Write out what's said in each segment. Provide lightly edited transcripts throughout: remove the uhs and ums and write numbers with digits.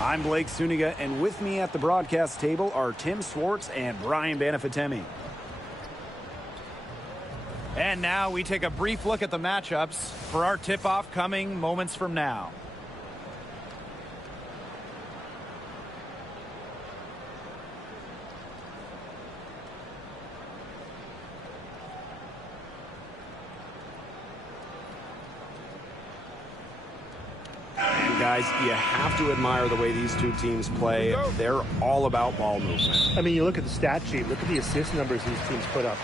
I'm Blake Suniga, and with me at the broadcast table are Tim Swartz and Brian Banafitemi. And now we take a brief look at the matchups for our tip-off coming moments from now. Guys, you have to admire the way these two teams play. They're all about ball movement. I mean, you look at the stat sheet, look at the assist numbers these teams put up.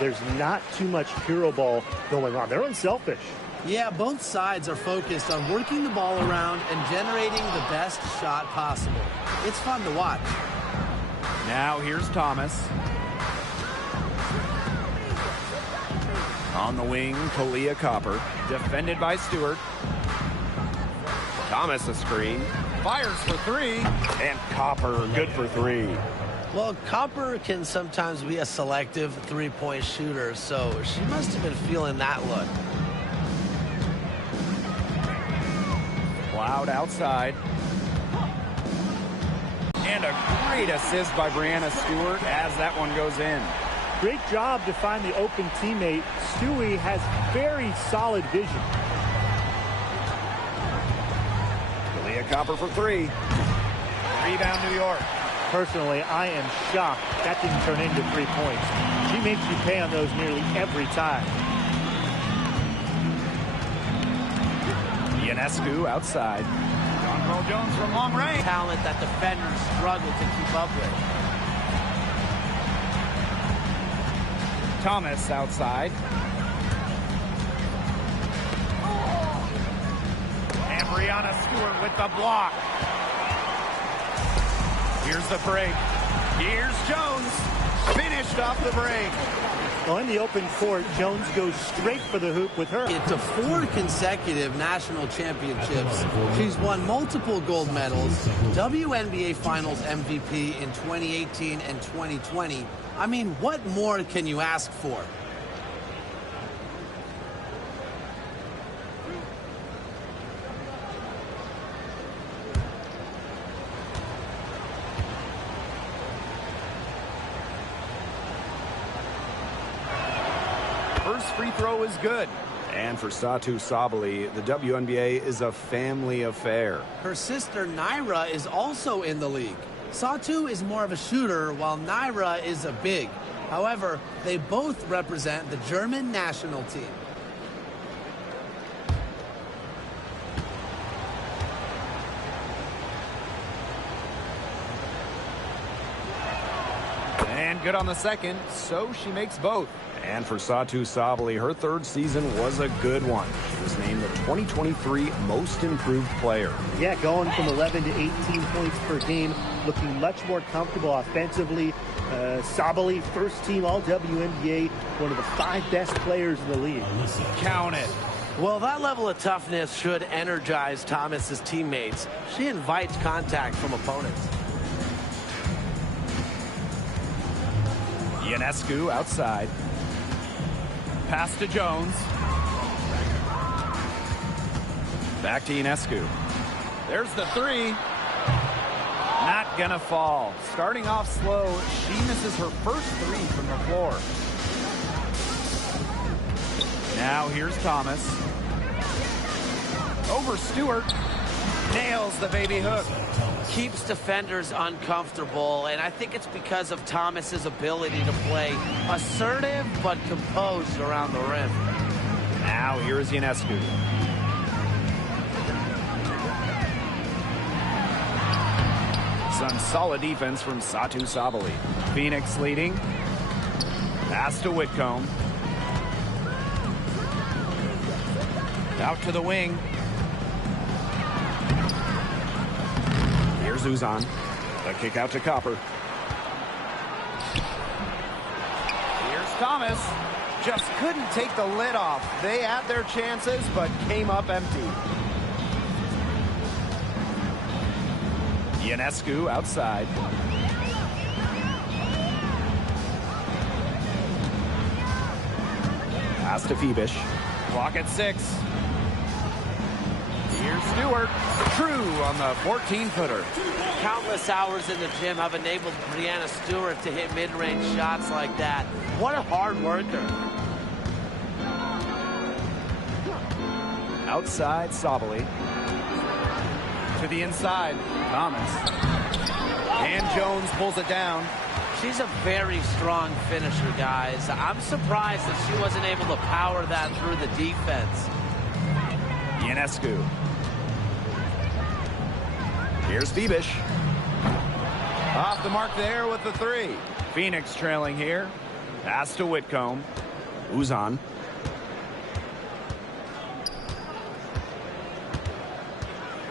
There's not too much hero ball going on. They're unselfish. Yeah, both sides are focused on working the ball around and generating the best shot possible. It's fun to watch. Now here's Thomas. On the wing, Kalia Copper. Defended by Stewart. Thomas a screen. Fires for three. And Copper good for three. Well, Copper can sometimes be a selective three-point shooter, so she must have been feeling that look. Cloud outside. And a great assist by Brianna Stewart as that one goes in. Great job to find the open teammate. Stewie has very solid vision. Copper for three. Rebound, New York. Personally, I am shocked that didn't turn into 3 points. She makes you pay on those nearly every time. Ionescu outside. John Carl Jones from long range. Talent that defenders struggle to keep up with. Thomas outside. Brianna Stewart with the block. Here's the break. Here's Jones. Finished off the break. Well, in the open court, Jones goes straight for the hoop with her. Into 4 consecutive national championships. She's won multiple gold medals, WNBA Finals MVP in 2018 and 2020. I mean, what more can you ask for? First free throw is good. And for Satu Sabali, the WNBA is a family affair. Her sister Naira is also in the league. Satu is more of a shooter, while Naira is a big. However, they both represent the German national team. And good on the second, so she makes both. And for Satu Sabali, her third season was a good one. She was named the 2023 Most Improved Player. Yeah, going from 11 to 18 points per game, looking much more comfortable offensively. Sabali, first team All-WNBA, one of the 5 best players in the league. Count it. Well, that level of toughness should energize Thomas's teammates. She invites contact from opponents. Ionescu outside. Pass to Jones. Back to Ionescu. There's the three. Not gonna fall. Starting off slow, she misses her first three from the floor. Now here's Thomas. Over Stewart. Nails the baby hook. Keeps defenders uncomfortable, and I think it's because of Thomas's ability to play assertive but composed around the rim. Now here's Ionescu. Some solid defense from Satu Sabali. Phoenix leading. Pass to Whitcomb. Out to the wing. Here's Uzan. The kick out to Copper. Here's Thomas. Just couldn't take the lid off. They had their chances, but came up empty. Ionescu outside. Pass to Phoebish. Clock at 6. Here's Stewart. True on the 14-footer. Countless hours in the gym have enabled Brianna Stewart to hit mid-range shots like that. What a hard worker. Outside, Sabali. To the inside, Thomas. And Jones pulls it down. She's a very strong finisher, guys. I'm surprised that she wasn't able to power that through the defense. Ionescu. Here's Fibish. Off the mark there with the three. Phoenix trailing here. Pass to Whitcomb. Uzan.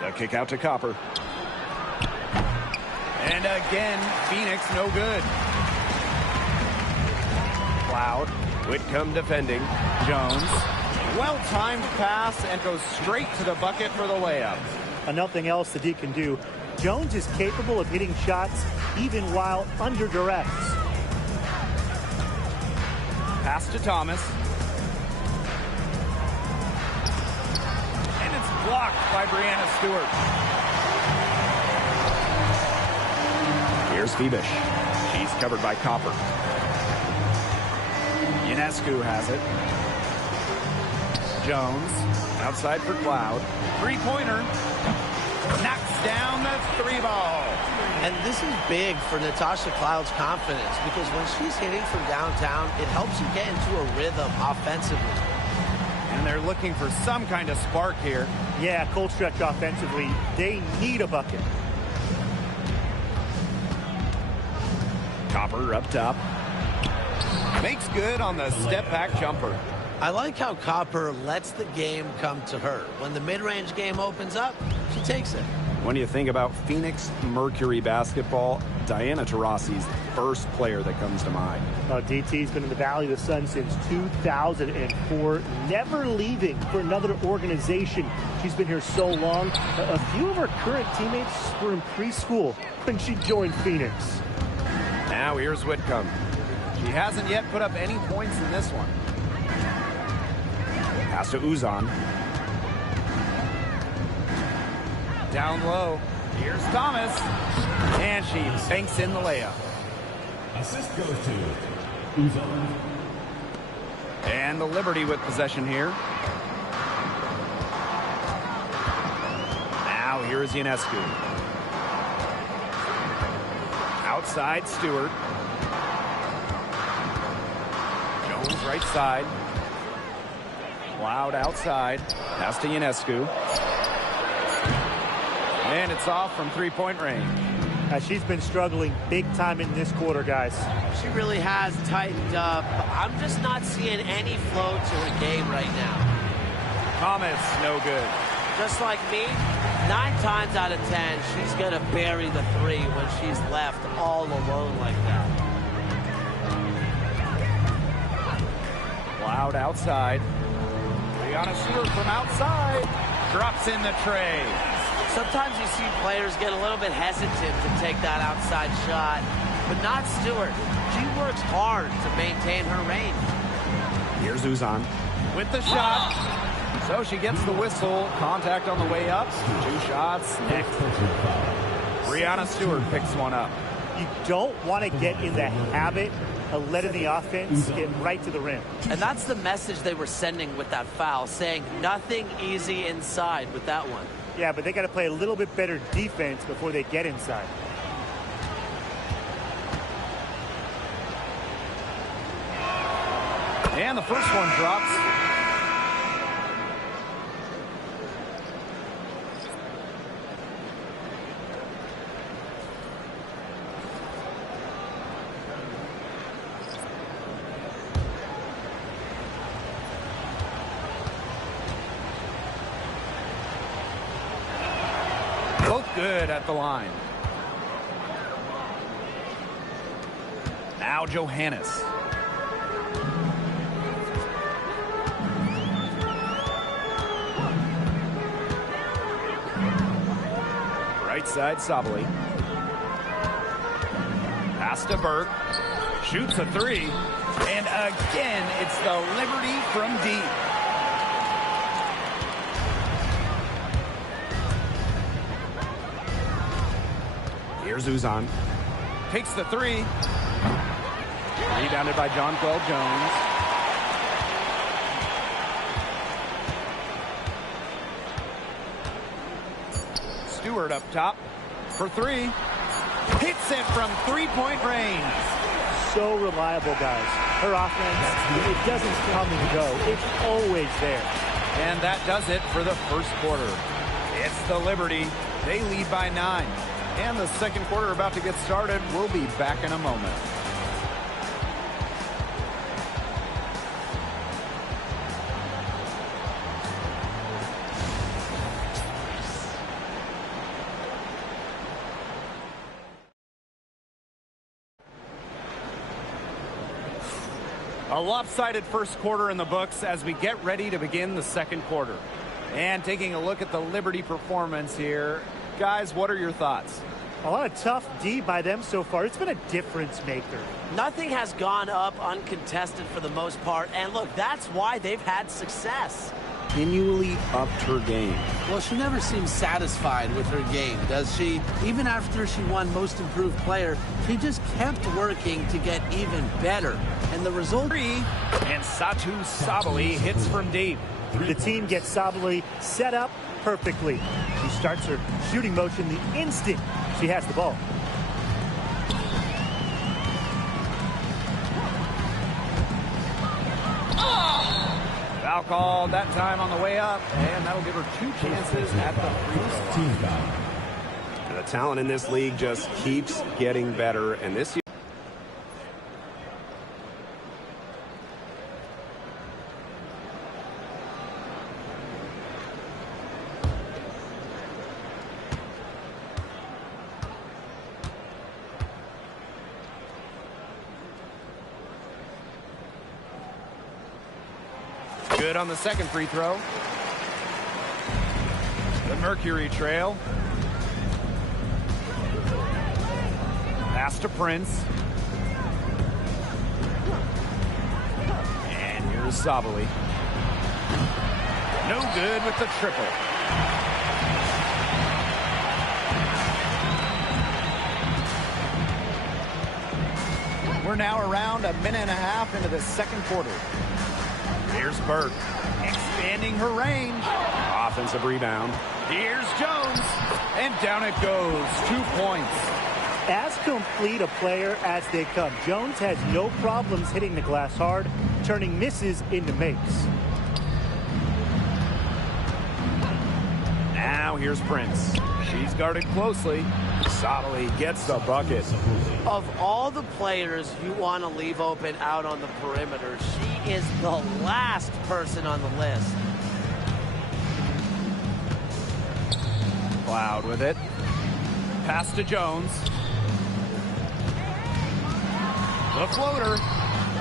A kick out to Copper. And again, Phoenix no good. Cloud. Whitcomb defending. Jones. Well-timed pass and goes straight to the bucket for the layup. Nothing else the D can do. Jones is capable of hitting shots even while under duress. Pass to Thomas. And it's blocked by Brianna Stewart. Here's Fibish. She's covered by Copper. Ionescu has it. Jones outside for Cloud. Three-pointer. Knocks down the three ball. And this is big for Natasha Cloud's confidence because when she's hitting from downtown, it helps you get into a rhythm offensively. And they're looking for some kind of spark here. Yeah, cold stretch offensively. They need a bucket. Copper up top. Makes good on the step-back jumper. I like how Copper lets the game come to her. When the mid-range game opens up, she takes it. When you think about Phoenix Mercury basketball, Diana Taurasi's the first player that comes to mind. DT's been in the Valley of the Sun since 2004, never leaving for another organization. She's been here so long. A few of her current teammates were in preschool when she joined Phoenix. Now here's Whitcomb. She hasn't yet put up any points in this one. Pass to Uzan. Down low. Here's Thomas. And she banks in the layup. Assist goes to Uzan. And the Liberty with possession here. Now here is Ionescu. Outside Stewart. Jones right side. Cloud outside. Pass to Ionescu. And it's off from three-point range. She's been struggling big time in this quarter, guys. She really has tightened up. I'm just not seeing any flow to her game right now. Thomas, no good. Just like me, 9 times out of 10, she's going to bury the three when she's left all alone like that. Cloud outside. Brianna Stewart from outside. Drops in the tray. Sometimes you see players get a little bit hesitant to take that outside shot, but not Stewart. She works hard to maintain her range. Here's Uzan. With the shot. So she gets the whistle. Contact on the way up. 2 shots. Next. Brianna Stewart picks one up. You don't want to get in the habit of letting the offense get right to the rim. And that's the message they were sending with that foul, saying nothing easy inside with that one. Yeah, but they got to play a little bit better defense before they get inside. And the first one drops. Both good at the line. Now Johannes. Right side, Sabali. Pass to Burke. Shoots a three. And again, it's the Liberty from deep. Here's Uzan. Takes the three. Rebounded by Jonquel Jones. Stewart up top for three. Hits it from three-point range. So reliable, guys. Her offense, it doesn't come and go. It's always there. And that does it for the first quarter. It's the Liberty. They lead by 9. And the second quarter about to get started. We'll be back in a moment. A lopsided first quarter in the books as we get ready to begin the second quarter. And taking a look at the Liberty performance here. Guys, what are your thoughts? A lot of tough D by them so far. It's been a difference maker. Nothing has gone up uncontested for the most part. And look, that's why they've had success. Continually upped her game. Well, she never seems satisfied with her game, does she? Even after she won Most Improved Player, she just kept working to get even better. And the result... And Satu Sabali hits from deep. The team gets Sabali set up perfectly. She starts her shooting motion the instant she has the ball. Foul called that time on the way up, and that'll give her 2 chances at the free throw. And the talent in this league just keeps getting better, and this year... Good on the second free throw. The Mercury trail. Pass to Prince. And here's Sabali. No good with the triple. We're now around a minute and a half into the second quarter. Here's Burke, expanding her range. Offensive rebound. Here's Jones, and down it goes. 2 points. As complete a player as they come, Jones has no problems hitting the glass hard, turning misses into makes. Now here's Prince. She's guarded closely. Sabali gets the bucket. Of all the players you want to leave open out on the perimeter, she is the last person on the list. Cloud with it. Pass to Jones. The floater.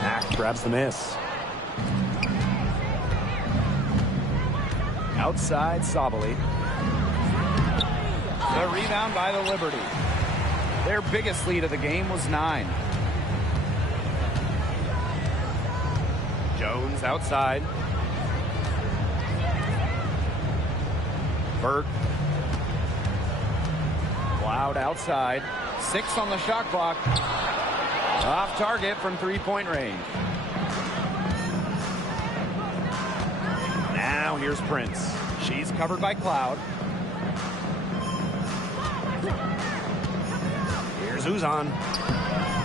Mack grabs the miss. Outside Sabali. The rebound by the Liberty. Their biggest lead of the game was 9. Jones outside. Burke. Cloud outside. 6 on the shot clock. Off target from three-point range. Now here's Prince. She's covered by Cloud. Here's Uzan.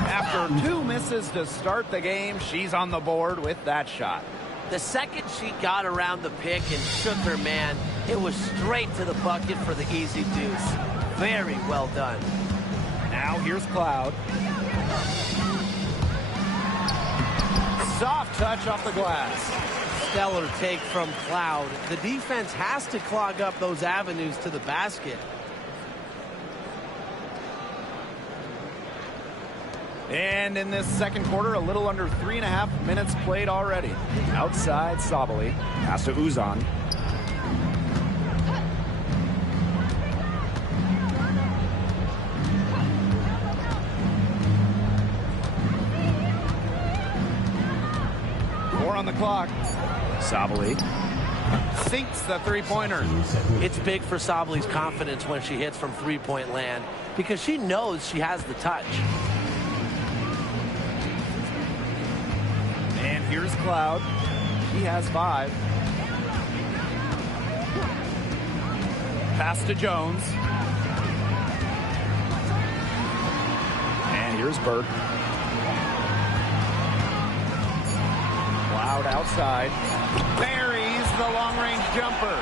After 2 misses to start the game, she's on the board with that shot. The second she got around the pick and shook her man, it was straight to the bucket for the easy deuce. Very well done. Now here's Cloud. Soft touch off the glass. Stellar take from Cloud. The defense has to clog up those avenues to the basket. And in this second quarter, a little under 3.5 minutes played already. Outside Sabali. Pass to Uzan. On the clock. Sabali. Sinks the three-pointer. It's big for Sabli's confidence when she hits from three-point land because she knows she has the touch. And here's Cloud. He has 5. Pass to Jones. And here's Burke. Cloud outside. Buries the long-range jumper.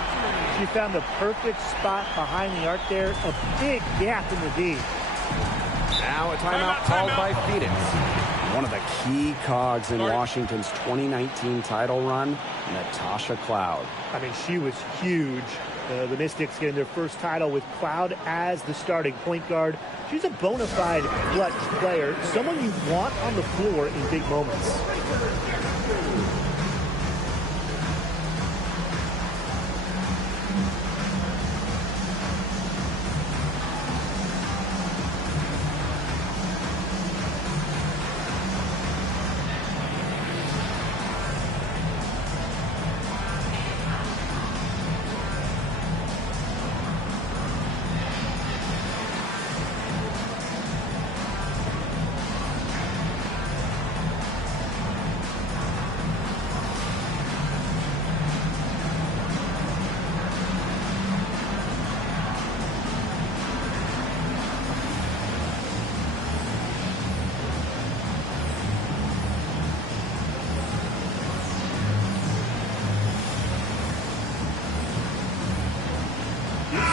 She found the perfect spot behind the arc there. A big gap in the D. Now a timeout called by Phoenix. One of the key cogs in Washington's 2019 title run, Natasha Cloud. I mean, she was huge. The Mystics getting their first title with Cloud as the starting point guard. She's a bona fide clutch player, someone you want on the floor in big moments.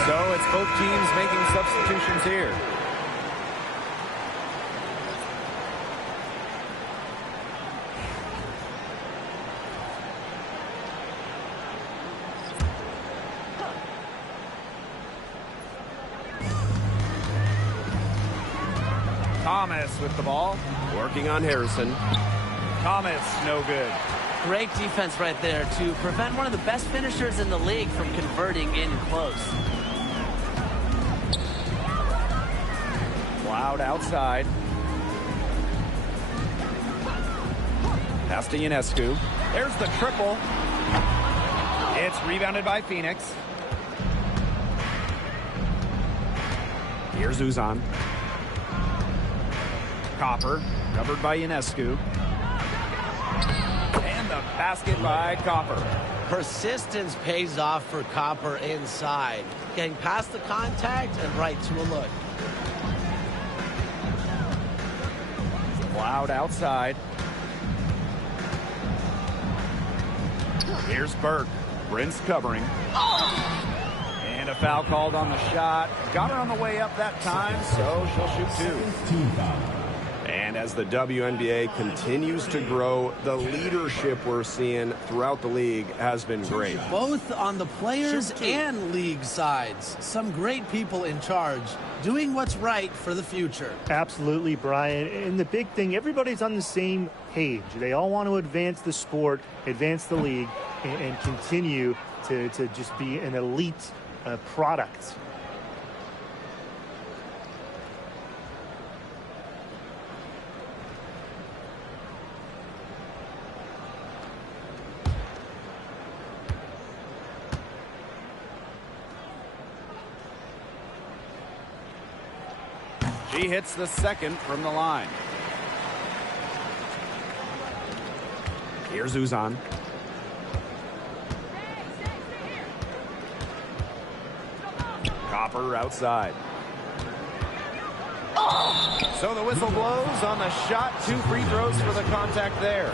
So it's both teams making substitutions here. Thomas with the ball. Working on Harrison. Thomas, no good. Great defense right there to prevent one of the best finishers in the league from converting in close. Cloud outside. Pass to Ionescu. There's the triple. It's rebounded by Phoenix. Here's Uzan. Copper, covered by Ionescu. And the basket by Copper. Persistence pays off for Copper inside. Getting past the contact and right to a look. Cloud outside. Here's Burke. Brent's covering. And a foul called on the shot. Got her on the way up that time, so she'll shoot 2. And as the WNBA continues to grow, the leadership we're seeing throughout the league has been great. Both on the players and league sides. Some great people in charge, doing what's right for the future. Absolutely, Brian. And the big thing, everybody's on the same page. They all want to advance the sport, advance the league, and continue to just be an elite product. She hits the second from the line. Here's Uzan. Copper outside. So the whistle blows on the shot. 2 free throws for the contact there.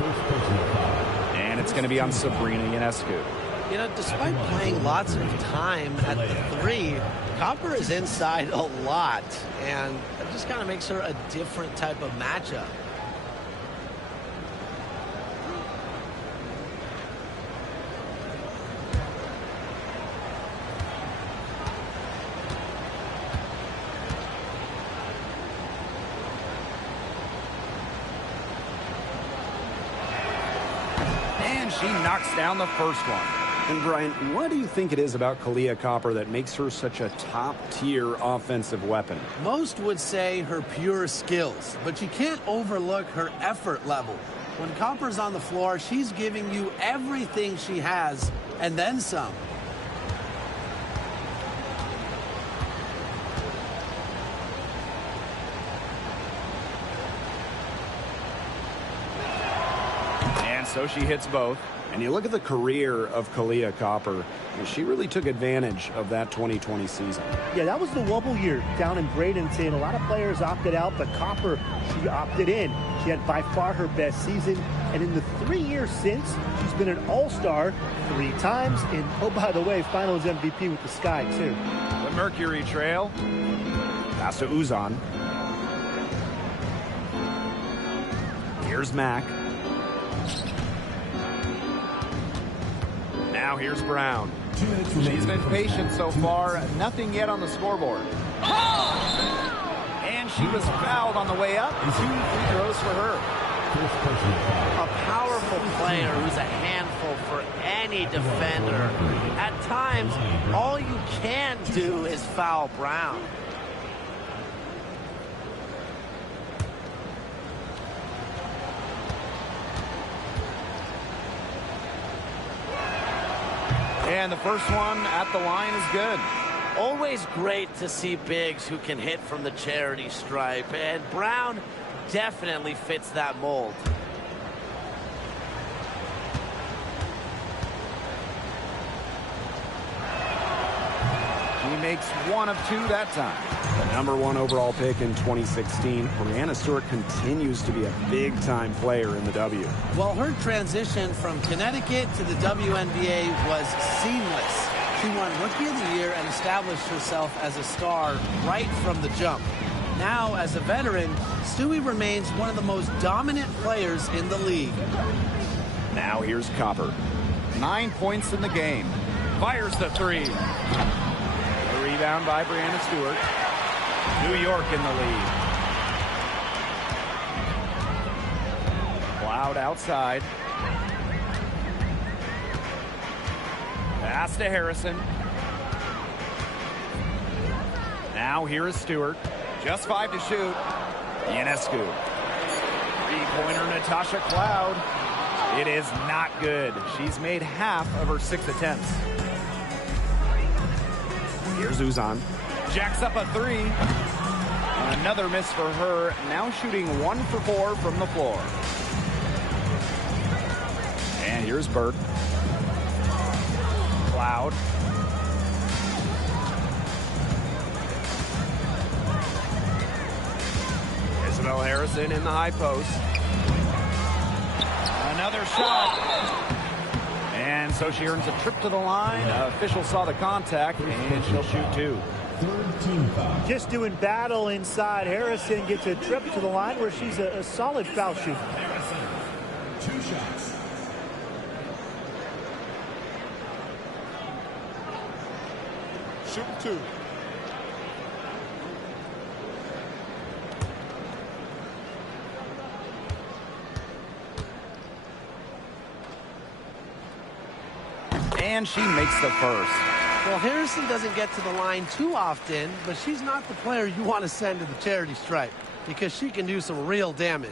And it's going to be on Sabrina Ionescu. You know, despite playing lots of time at the 3, Copper is inside a lot, and that just kind of makes her a different type of matchup. And she knocks down the first one. And Brian, what do you think it is about Kahleah Copper that makes her such a top-tier offensive weapon? Most would say her pure skills, but you can't overlook her effort level. When Copper's on the floor, she's giving you everything she has and then some. And so she hits both. And you look at the career of Kalia Copper, and she really took advantage of that 2020 season. Yeah, that was the wobble year down in Bradenton. A lot of players opted out, but Copper, she opted in. She had by far her best season. And in the 3 years since, she's been an all-star 3 times. And, oh, by the way, finals MVP with the Sky, too. The Mercury Trail. Pass to Uzan. Here's Mack. Now here's Brown. She's been patient so far. Nothing yet on the scoreboard. And she was fouled on the way up. 2 free throws for her. A powerful player who's a handful for any defender. At times, all you can do is foul Brown. And the first one at the line is good. Always great to see bigs who can hit from the charity stripe, and Brown definitely fits that mold. She makes 1 of 2 that time. The #1 overall pick in 2016, Brianna Stewart continues to be a big-time player in the W. Well, her transition from Connecticut to the WNBA was seamless. She won Rookie of the Year and established herself as a star right from the jump. Now, as a veteran, Stewie remains one of the most dominant players in the league. Now here's Copper. 9 points in the game. Fires the 3. A rebound by Brianna Stewart. New York in the lead. Cloud outside. Pass to Harrison. Now here is Stewart. Just 5 to shoot. Ionescu. Three-pointer Natasha Cloud. It is not good. She's made half of her 6 attempts. Here's Uzan. Jacks up a 3. Another miss for her. Now shooting 1 for 4 from the floor. And here's Burke. Cloud. Isabel Harrison in the high post. Another shot. And so she earns a trip to the line. Official saw the contact, and she'll shoot 2. Just doing battle inside. Harrison gets a trip to the line where she's a solid foul shooter. Harrison, 2 shots. Shoot 2. And she makes the first. Well, Harrison doesn't get to the line too often, but she's not the player you want to send to the charity stripe because she can do some real damage.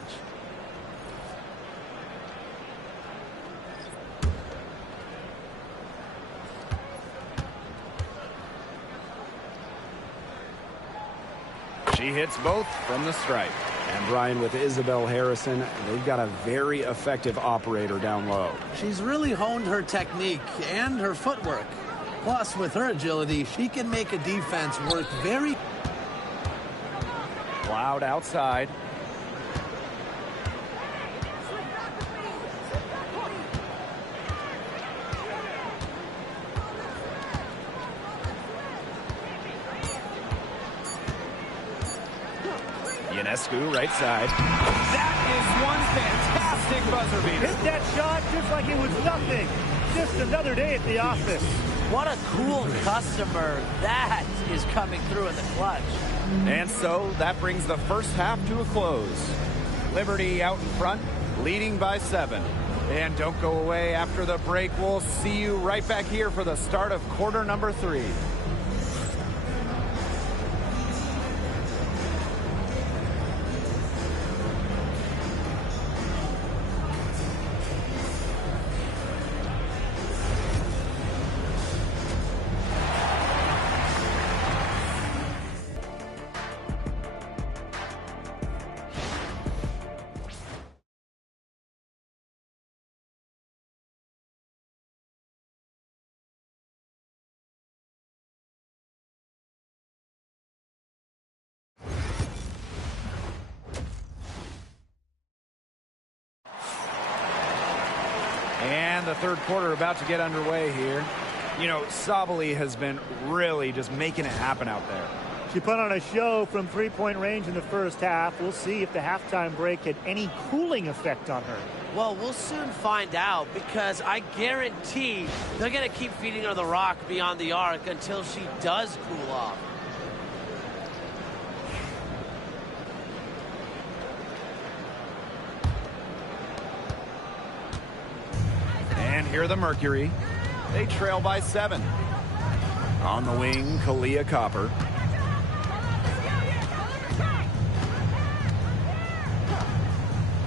She hits both from the stripe. And Brian, with Isabel Harrison, they've got a very effective operator down low. She's really honed her technique and her footwork. Plus, with her agility, she can make a defense work very... Cloud outside. Ionescu, right side. That is one fantastic buzzer beater. Hit that shot just like it was nothing. Just another day at the office. What a cool customer that is coming through in the clutch. And so that brings the first half to a close. Liberty out in front, leading by 7. And don't go away after the break. We'll see you right back here for the start of quarter number 3. And the third quarter about to get underway here. You know, Sabali has been really just making it happen out there. She put on a show from three-point range in the first half. We'll see if the halftime break had any cooling effect on her. Well, we'll soon find out, because I guarantee they're going to keep feeding her the rock beyond the arc until she does cool off. And here are the Mercury. They trail by 7. On the wing, Kalia Copper.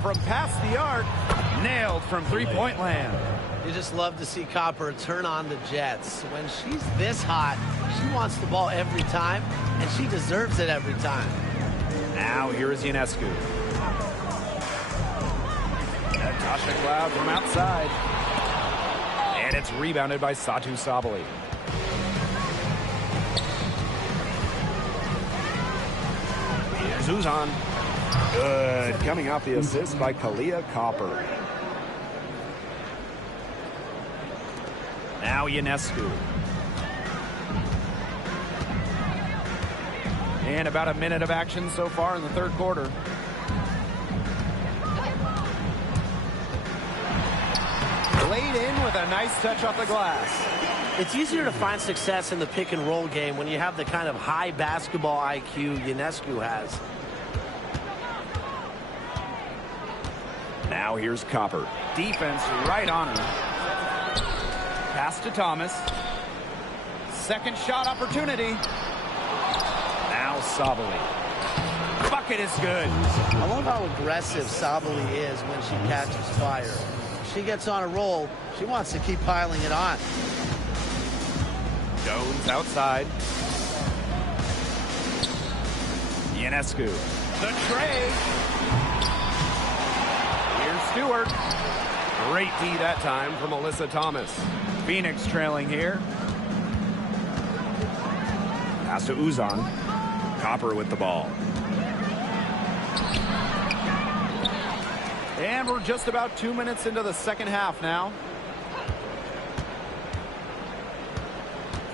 From past the arc, nailed from three-point land. You just love to see Copper turn on the Jets. When she's this hot, she wants the ball every time, and she deserves it every time. Now here is Ionescu. Natasha Cloud from outside. And it's rebounded by Satu Sabali. Here's Uzan. Good. Coming off the assist by Kalia Copper. Now Ionescu. And about a minute of action so far in the third quarter. Laid in with a nice touch off the glass. It's easier to find success in the pick and roll game when you have the kind of high basketball IQ Ionescu has. Now here's Copper. Defense right on her. Pass to Thomas. Second shot opportunity. Now Sabali. Bucket is good. I love how aggressive Sabali is when she catches fire. She gets on a roll, she wants to keep piling it on. Jones outside. Ionescu. The tray. Here's Stewart. Great D that time from Alyssa Thomas. Phoenix trailing here. Pass to Uzan. Copper with the ball. And we're just about 2 minutes into the second half now.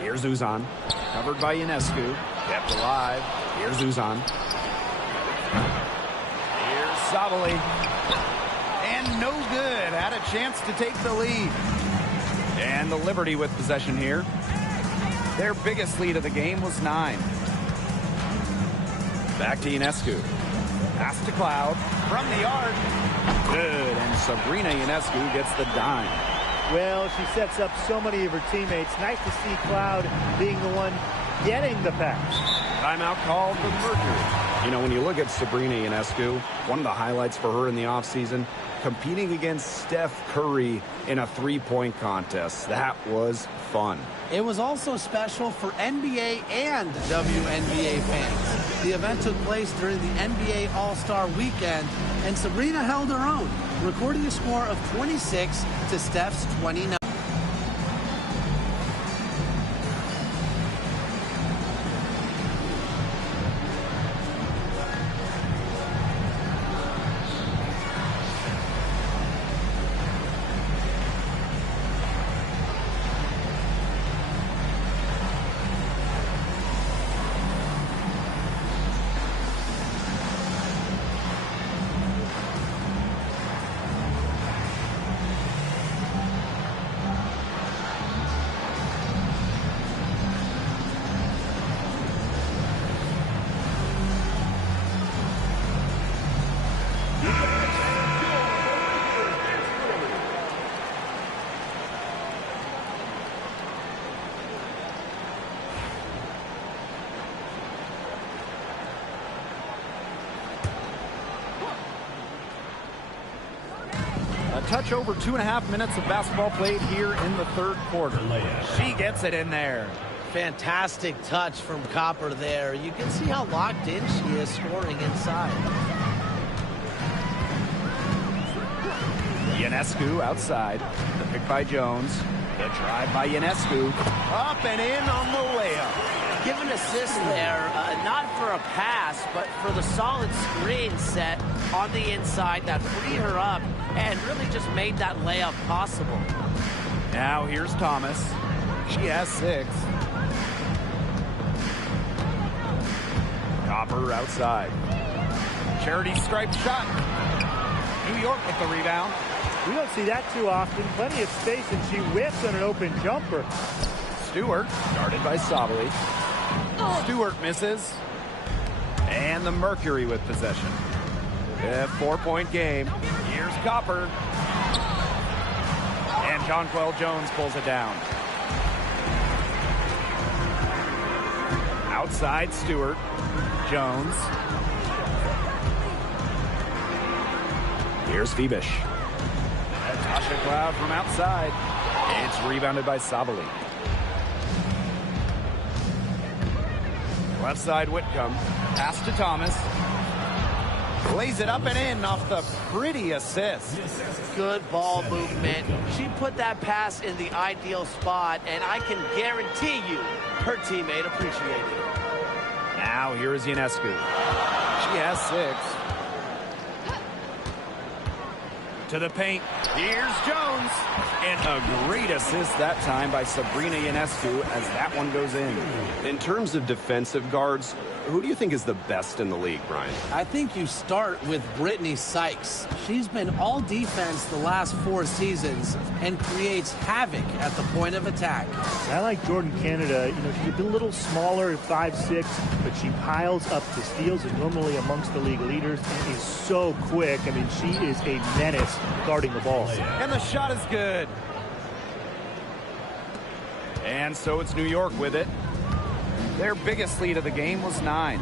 Here's Uzan. Covered by Ionescu. Kept alive. Here's Uzan. Here's Sabali. And no good. Had a chance to take the lead. And the Liberty with possession here. Their biggest lead of the game was 9. Back to Ionescu. Pass to Cloud. From the arc. Good. And Sabrina Ionescu gets the dime. Well, she sets up so many of her teammates. Nice to see Cloud being the one getting the pass. Timeout called for Mercury. You know, when you look at Sabrina Ionescu, one of the highlights for her in the offseason, competing against Steph Curry in a three-point contest. That was fun. It was also special for NBA and WNBA fans. The event took place during the NBA All-Star Weekend, and Sabrina held her own, recording a score of 26 to Steph's 29. Touch over 2.5 minutes of basketball played here in the third quarter. She gets it in there. Fantastic touch from Copper there. You can see how locked in she is scoring inside. Ionescu outside. The pick by Jones. The drive by Ionescu. Up and in on the layup. Give an assist there, not for a pass, but for the solid screen set on the inside that freed her up and really just made that layup possible. Now here's Thomas. She has 6. Copper outside. Charity striped shot. New York with the rebound. We don't see that too often. Plenty of space, and she whips on an open jumper. Stewart, guarded by Sabali. Stewart misses. And the Mercury with possession. A 4-point game. Here's Copper. And Jonquel Jones pulls it down. Outside Stewart. Jones. Here's Phoebish. Tasha Cloud from outside. It's rebounded by Sabali. Left side Whitcomb. Pass to Thomas. Lays it up and in off the pretty assist. Good ball movement. She put that pass in the ideal spot, and I can guarantee you her teammate appreciated it. Now here is Ionescu. She has 6. To the paint. Here's Jones. And a great assist that time by Sabrina Ionescu as that one goes in. In terms of defensive guards, who do you think is the best in the league, Brian? I think you start with Brittany Sykes. She's been all defense the last 4 seasons and creates havoc at the point of attack. I like Jordan Canada. You know, she's a little smaller, 5'6", but she piles up the steals, and normally amongst the league leaders, and is so quick. I mean, she is a menace guarding the ball. And the shot is good. And so it's New York with it. Their biggest lead of the game was 9.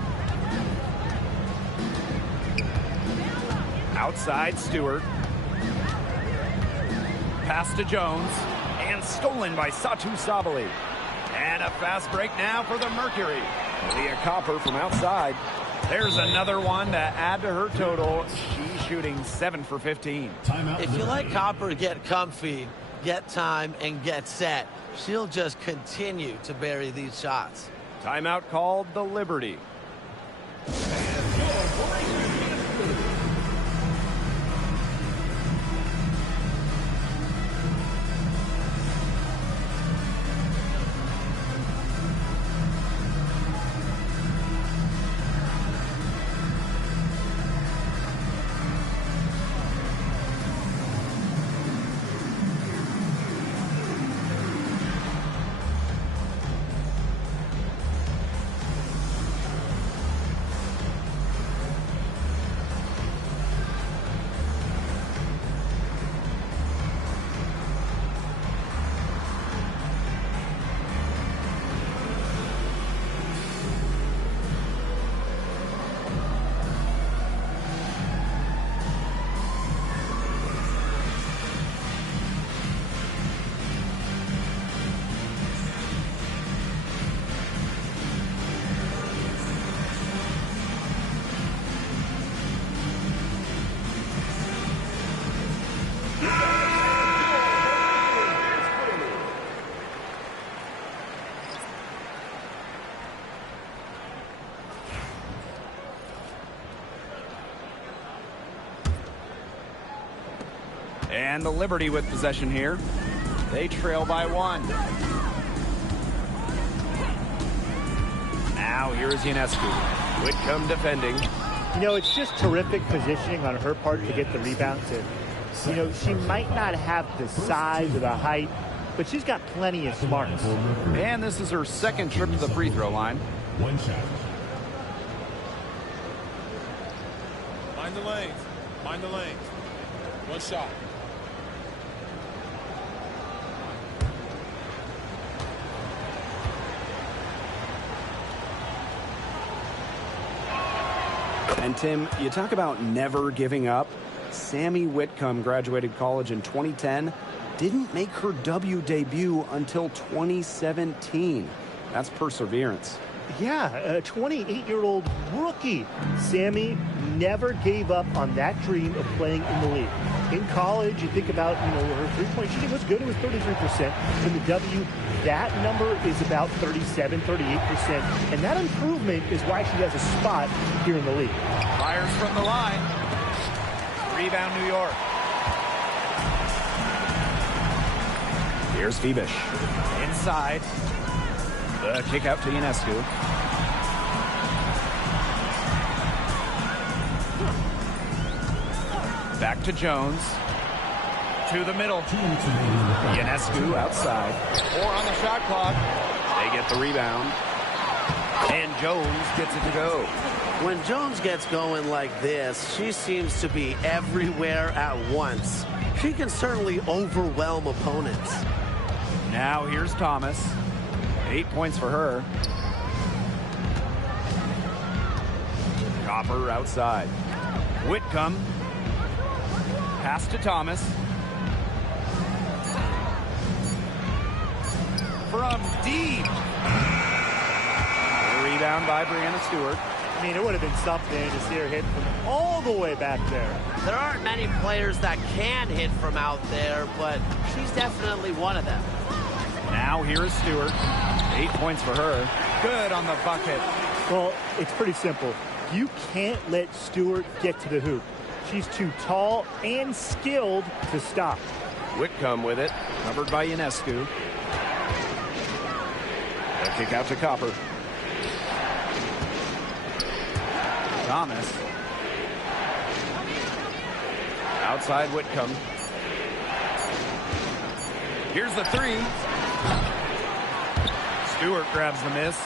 Outside Stewart. Pass to Jones. And stolen by Satu Sabali. And a fast break now for the Mercury. Leah Copper from outside. There's another one to add to her total. She's shooting 7 for 15. If you let Copper get comfy, get time, and get set, she'll just continue to bury these shots. Timeout called the Liberty. And the Liberty with possession here. They trail by 1. Now here is Ionescu. Whitcomb defending. You know, it's just terrific positioning on her part to get the rebound. You know, she might not have the size or the height, but she's got plenty of smarts. And this is her second trip to the free throw line. 1 shot. Mind the lanes. Mind the lanes. 1 shot. And Tim, you talk about never giving up. Sammy Whitcomb graduated college in 2010, didn't make her W debut until 2017. That's perseverance. Yeah, a 28-year-old rookie. Sammy never gave up on that dream of playing in the league. In college, you think about, her three-point shooting was good. It was 33%. In the W, that number is about 37, 38%. And that improvement is why she has a spot here in the league. Fires from the line. Rebound, New York. Here's Febish. Inside. The kick out to Ionescu. Back to Jones. To the middle. Ionescu outside. 4 on the shot clock. They get the rebound. And Jones gets it to go. When Jones gets going like this, she seems to be everywhere at once. She can certainly overwhelm opponents. Now here's Thomas. 8 points for her. Copper outside. Whitcomb. Pass to Thomas. From deep. The rebound by Breanna Stewart. I mean, it would have been something to see her hit from all the way back there. There aren't many players that can hit from out there, but she's definitely one of them. Now here is Stewart. 8 points for her. Good on the bucket. Well, it's pretty simple. You can't let Stewart get to the hoop. She's too tall and skilled to stop. Whitcomb with it. Covered by Ionescu. A kick out to Copper. Thomas. Outside Whitcomb. Here's the three. Stewart grabs the miss.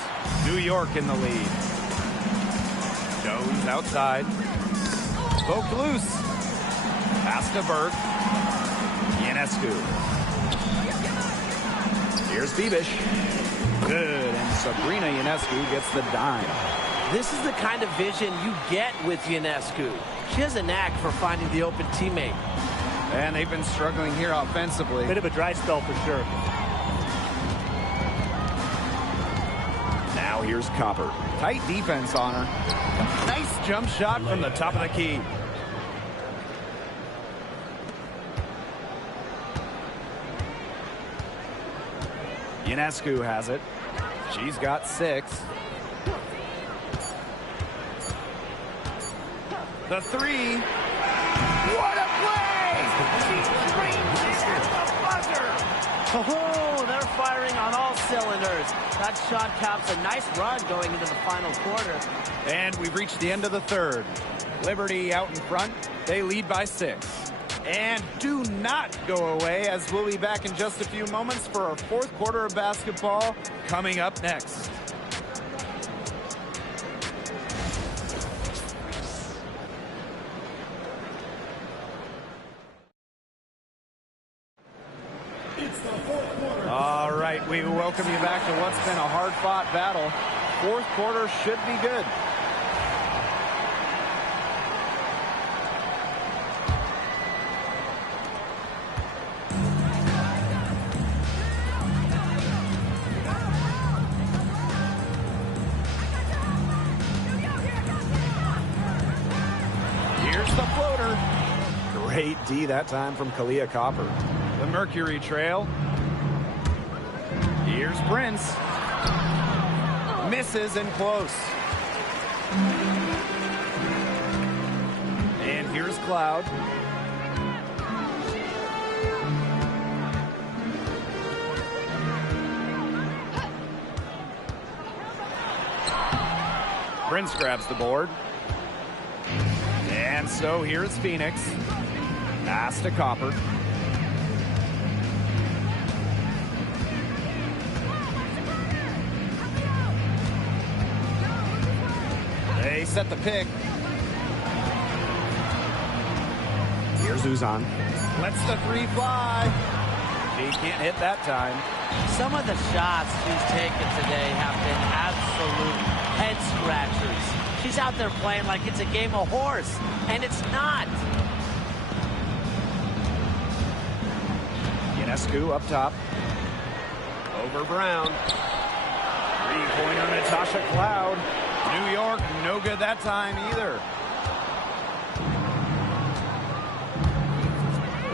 New York in the lead. Jones outside. Poked loose. Pass to Burke. Ionescu. Here's Febish. Good, and Sabrina Ionescu gets the dime. This is the kind of vision you get with Ionescu. She has a knack for finding the open teammate. And they've been struggling here offensively. Bit of a dry spell for sure. Now here's Copper. Tight defense on her. Nice jump shot from the top of the key. Ionescu has it. She's got 6. The three. What a play! She screams it at the buzzer. Oh, they're firing on all cylinders. That shot caps a nice run going into the final quarter. And we've reached the end of the third. Liberty out in front. They lead by 6. And do not go away, as we'll be back in just a few moments for our fourth quarter of basketball coming up next. All right, we welcome you back to what's been a hard-fought battle. Fourth quarter should be good. Here's the floater. Great D that time from Kalia Copper. The Mercury trail. Here's Prince. Misses and close. And here's Cloud. Prince grabs the board. And so here's Phoenix. Pass to Copper. They set the pick. Here's Uzan. Lets the three fly. He can't hit that time. Some of the shots she's taken today have been absolute head scratchers. She's out there playing like it's a game of horse, and it's not. Ionescu up top. Over Brown. Three-pointer Natasha Cloud. New York, no good that time either.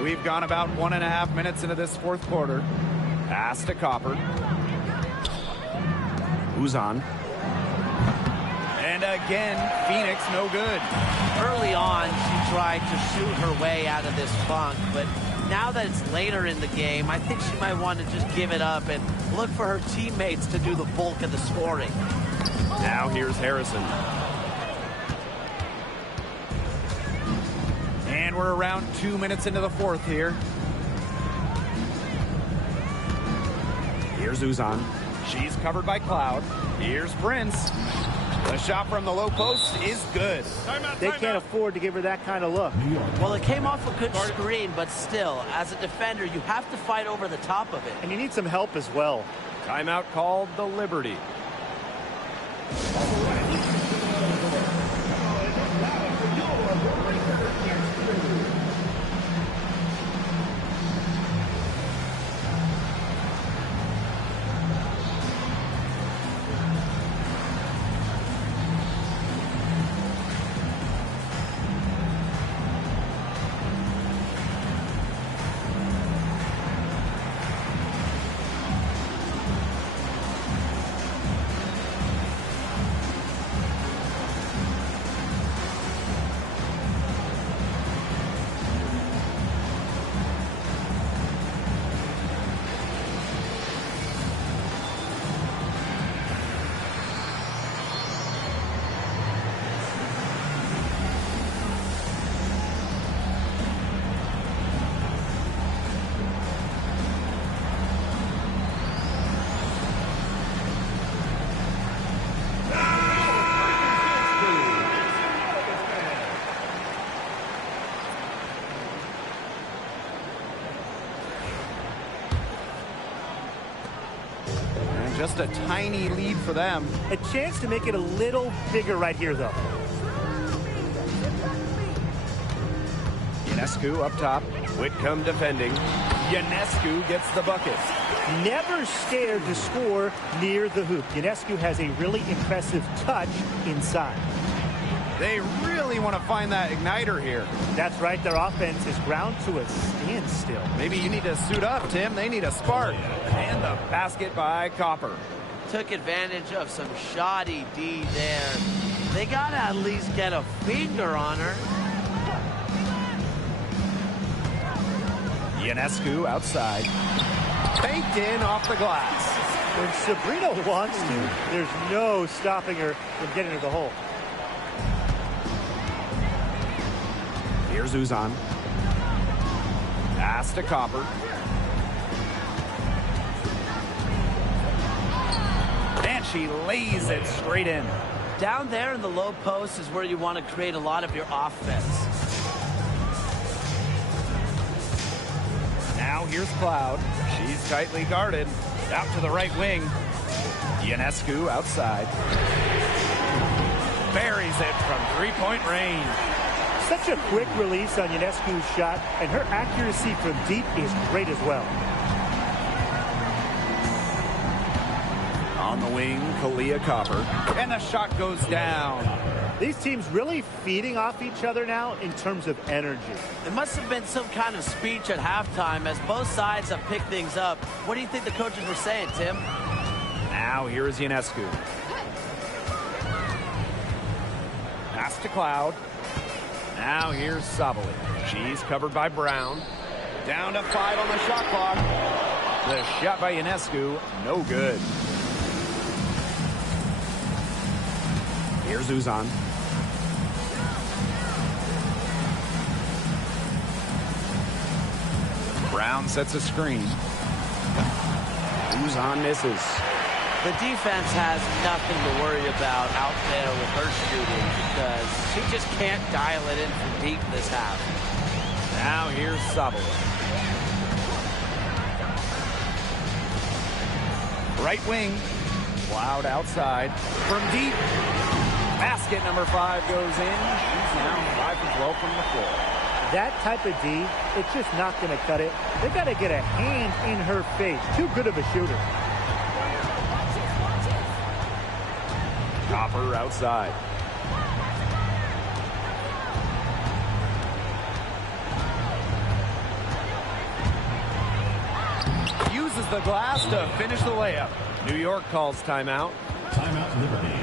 We've gone about 1.5 minutes into this fourth quarter. Pass to Copper. Uzan. And again, Phoenix no good. Early on, she tried to shoot her way out of this funk, but now that it's later in the game, I think she might want to just give it up and look for her teammates to do the bulk of the scoring. Now here's Harrison. And we're around 2 minutes into the fourth here. Here's Uzan. She's covered by Cloud. Here's Prince. The shot from the low post is good. They can't afford to give her that kind of look. Well, it came off a good screen, but still, as a defender, you have to fight over the top of it. And you need some help as well. Timeout called the Liberty. Just a tiny lead for them. A chance to make it a little bigger right here, though. Ionescu up top. Whitcomb defending. Ionescu gets the bucket. Never scared to score near the hoop. Ionescu has a really impressive touch inside. They really want to find that igniter here. That's right. Their offense is ground to a standstill. Maybe you need to suit up, Tim. They need a spark. And the basket by Copper. Took advantage of some shoddy D there. They got to at least get a finger on her. Ionescu outside. Banked in off the glass. When Sabrina wants to, there's no stopping her from getting to the hole. Here's Uzan. Pass to Copper. And she lays it straight in. Down there in the low post is where you want to create a lot of your offense. Now here's Cloud. She's tightly guarded. Out to the right wing. Ionescu outside. Buries it from three-point range. Such a quick release on Ionescu's shot, and her accuracy from deep is great as well. On the wing, Kalia Copper. And the shot goes down. These teams really feeding off each other now in terms of energy. It must have been some kind of speech at halftime as both sides have picked things up. What do you think the coaches were saying, Tim? Now here is Ionescu. Pass to Cloud. Now here's Sabali. She's covered by Brown. Down to 5 on the shot clock. The shot by Ionescu, no good. Here's Uzan. Brown sets a screen. Uzan misses. The defense has nothing to worry about out there with her shooting because she just can't dial it in from deep this half. Now here's Sabali. Right wing. Cloud outside. From deep. Basket number 5 goes in. She's now 5 for 12 from the floor. That type of D, it's just not going to cut it. They got to get a hand in her face. Too good of a shooter. Copper outside. the glass to finish the layup. New York calls timeout. Timeout, Liberty.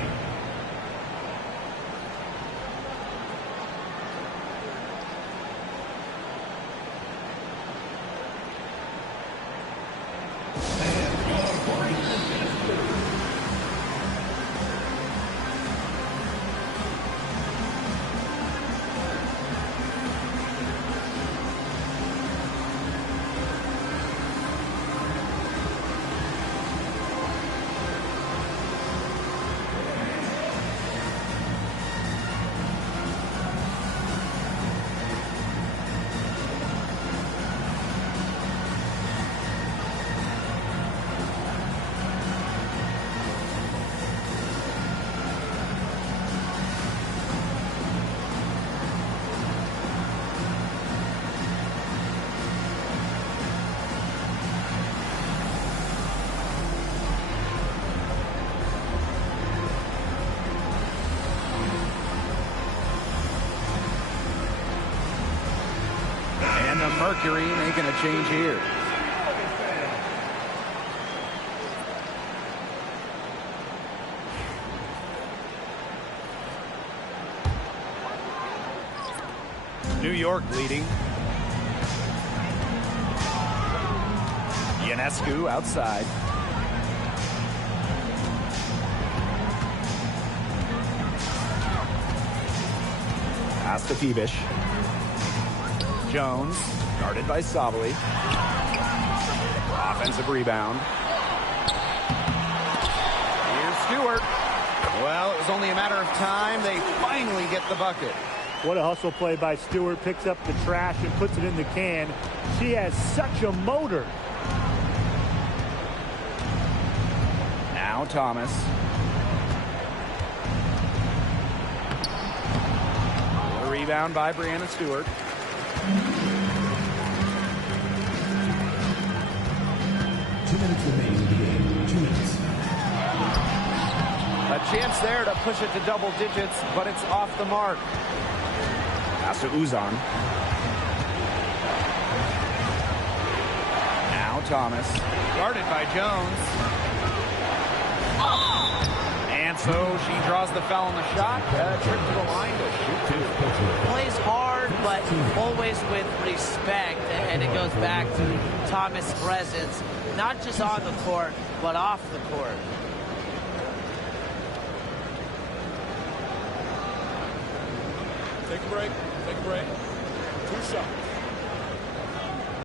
And the Mercury making a change here. New York leading. Ionescu outside. Pass to Peebish. Jones, guarded by Sabali. Offensive rebound. Here's Stewart. Well, it was only a matter of time. They finally get the bucket. What a hustle play by Stewart. Picks up the trash and puts it in the can. She has such a motor. Now Thomas. The rebound by Brianna Stewart. 2 minutes remaining in the game. 2 minutes. A chance there to push it to double digits, but it's off the mark. Pass to Uzan. Now Thomas. Guarded by Jones. And so she draws the foul on the shot. Trip to the line to shoot two. Plays hard, but always with respect. And it goes back to Thomas' presence, not just on the court, but off the court. Take a break. Take a break. 2 shots.